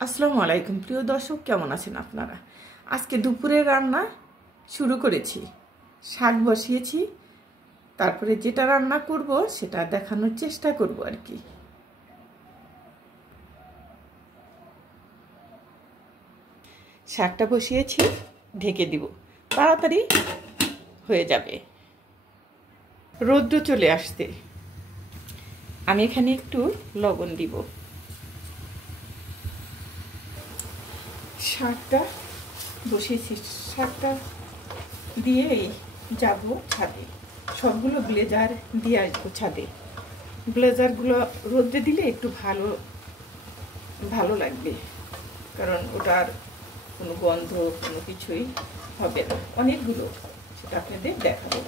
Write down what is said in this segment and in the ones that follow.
আসসালামু আলাইকুম প্রিয় দর্শক, কেমন আছেন আপনারা? আজকে দুপুরের রান্না শুরু করেছি। শাক বসিয়েছি, তারপরে যেটা রান্না করব সেটা দেখানোর চেষ্টা করব আর কি। শাকটা বসিয়েছি, ঢেকে দিব, তাড়াতাড়ি হয়ে যাবে। রৌদ্র চলে আসতে আমি এখানে একটু লবণ দিব। শাকটা বসিয়েছি, শাকটা দিয়েই যাব ছাদে। সবগুলো ব্লেজার দিয়ে আসবো ছাদে। ব্লেজারগুলো রোদে দিলে একটু ভালো লাগবে, কারণ ওটার কোনো গন্ধ কোনো কিছুই হবে না। অনেকগুলো, সেটা আপনাদের দেখাবো।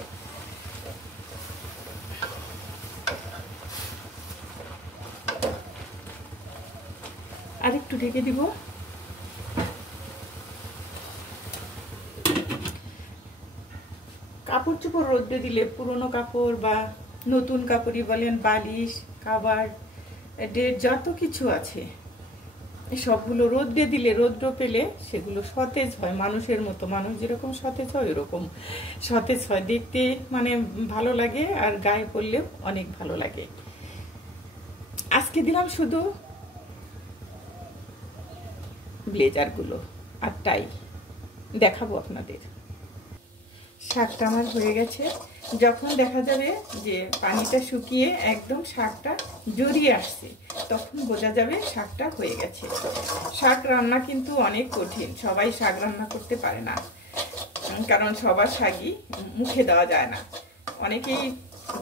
আর একটু ঢেকে দিব। কাপড় চোপড় রোদে দিলে, পুরনো কাপড় বা নতুন কাপড়ই বলেন, বালিশ, কাভার, ডেট, যত কিছু আছে সবগুলো রোদে দিলে, রৌদ্র পেলে সেগুলো সতেজ হয়। মানুষের মতো, মানুষ যেরকম সতেজ হয় ওরকম সতেজ হয়, দেখতে মানে ভালো লাগে, আর গায়ে পরলেও অনেক ভালো লাগে। আজকে দিলাম শুধু ব্লেজারগুলো আর টাই, দেখাবো আপনাদের। শাকটা আমার হয়ে গেছে। যখন দেখা যাবে যে পানিটা শুকিয়ে একদম শাকটা জড়িয়ে আসছে, তখন বোঝা যাবে শাকটা হয়ে গেছে। শাক রান্না কিন্তু অনেক কঠিন, সবাই শাক রান্না করতে পারে না, কারণ সবার শাকই মুখে দেওয়া যায় না। অনেকেই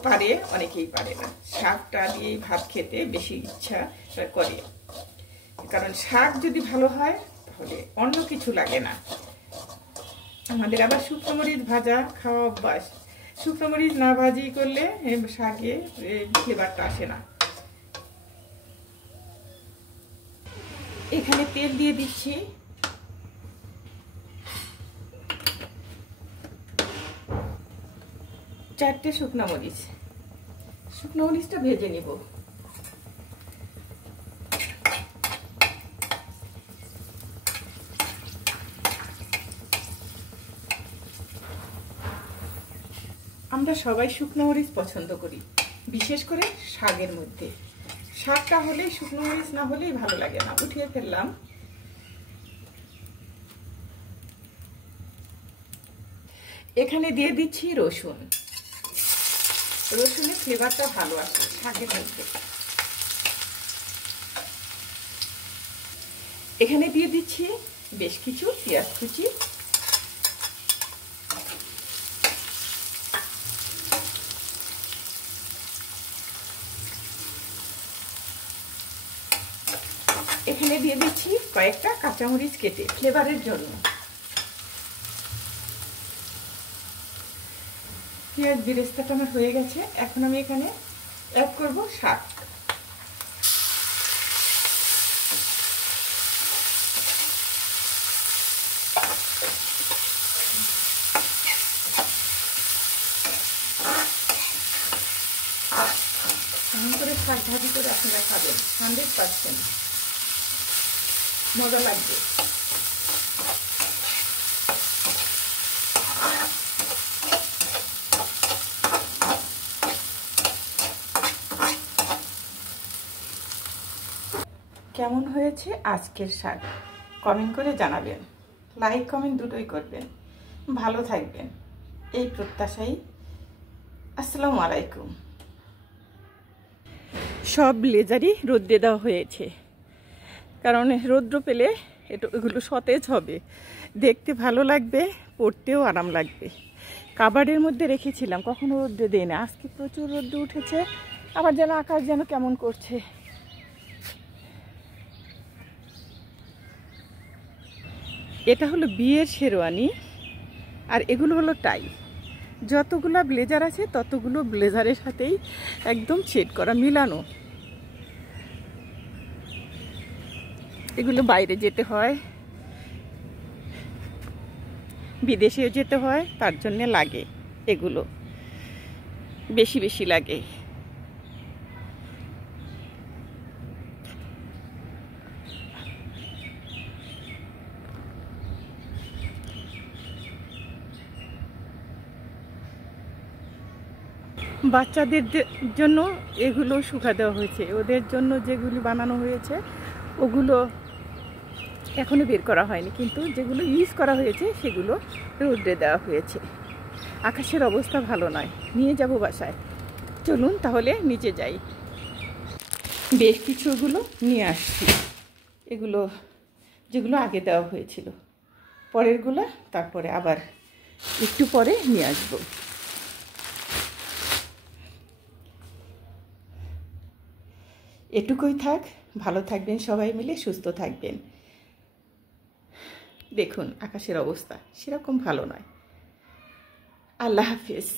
পারে, অনেকেই পারে না। শাকটা দিয়েই ভাত খেতে বেশি ইচ্ছা করে, কারণ শাক যদি ভালো হয় তাহলে অন্য কিছু লাগে না। আমাদের আবার শুকনো মরিচ ভাজা খাওয়া অভ্যাস। শুকনো মরিচ না ভাজি করলে শাকে ফ্লেভারটা আসে না। এখানে তেল দিয়ে দিচ্ছি। চারটে শুকনো মরিচ। শুকনো মরিচটা ভেজে নিব। আমরা সবাই শুকনো মরিচ পছন্দ করি, বিশেষ করে শাকের মধ্যে। শাকটা হলে শুকনো মরিচ না হলেই ভালো লাগে না। উঠিয়ে ফেললাম। এখানে দিয়ে দিচ্ছি রসুন। রসুনের ফ্লেভারটা ভালো আসে শাকের মধ্যে। এখানে দিয়ে দিচ্ছি বেশ কিছু পেঁয়াজ কুচি। এখানে দিয়ে দিচ্ছি কয়েকটা কাঁচামরিচ কেটে ফ্লেভারের জন্য। পেঁয়াজ বেরেস্তাটা আমার হয়ে গেছে। এখন আমি এখানে অ্যাড করব শাক। এমন করে শাক ভাজি করে আপনারা খাবেন, 100% মজা লাগবে। কেমন হয়েছে আজকের শাক কমেন্ট করে জানাবেন। লাইক কমেন্ট দুটোই করবেন। ভালো থাকবেন এই প্রত্যাশাই। আসসালামু আলাইকুম। সব ব্লেজারই রোদ্রে দেওয়া হয়েছে, কারণ রৌদ্র পেলে এগুলো সতেজ হবে, দেখতে ভালো লাগবে, পরতেও আরাম লাগবে। কাবার্ডের মধ্যে রেখেছিলাম, কখনো রোদ্রে দেই না। আজকে প্রচুর রোদ্র উঠেছে, আবার যেন আকাশ যেন কেমন করছে। এটা হলো বিয়ের শেরওয়ানি, আর এগুলো হলো টাই। যতগুলো ব্লেজার আছে ততগুলো ব্লেজারের সাথেই একদম সেট করা, মিলানো। এগুলো বাইরে যেতে হয়, বিদেশেও যেতে হয়, তার জন্য লাগে, এগুলো বেশি বেশি লাগে। বাচ্চাদের জন্য এগুলো শুকা দেওয়া হয়েছে, ওদের জন্য যেগুলি বানানো হয়েছে ওগুলো এখনো বের করা হয়নি, কিন্তু যেগুলো ইউজ করা হয়েছে সেগুলো রোদ্রে দেওয়া হয়েছে। আকাশের অবস্থা ভালো নয়, নিয়ে যাব বাসায়। চলুন তাহলে নিচে যাই। বেশ কিছুগুলো নিয়ে আসছি, এগুলো যেগুলো আগে দেওয়া হয়েছিল, পরেরগুলো তারপরে আবার একটু পরে নিয়ে আসবো। এটুকুই থাক, ভালো থাকবেন সবাই মিলে, সুস্থ থাকবেন। দেখুন আকাশের অবস্থা সেরকম ভালো নয়। আল্লাহ হাফেজ।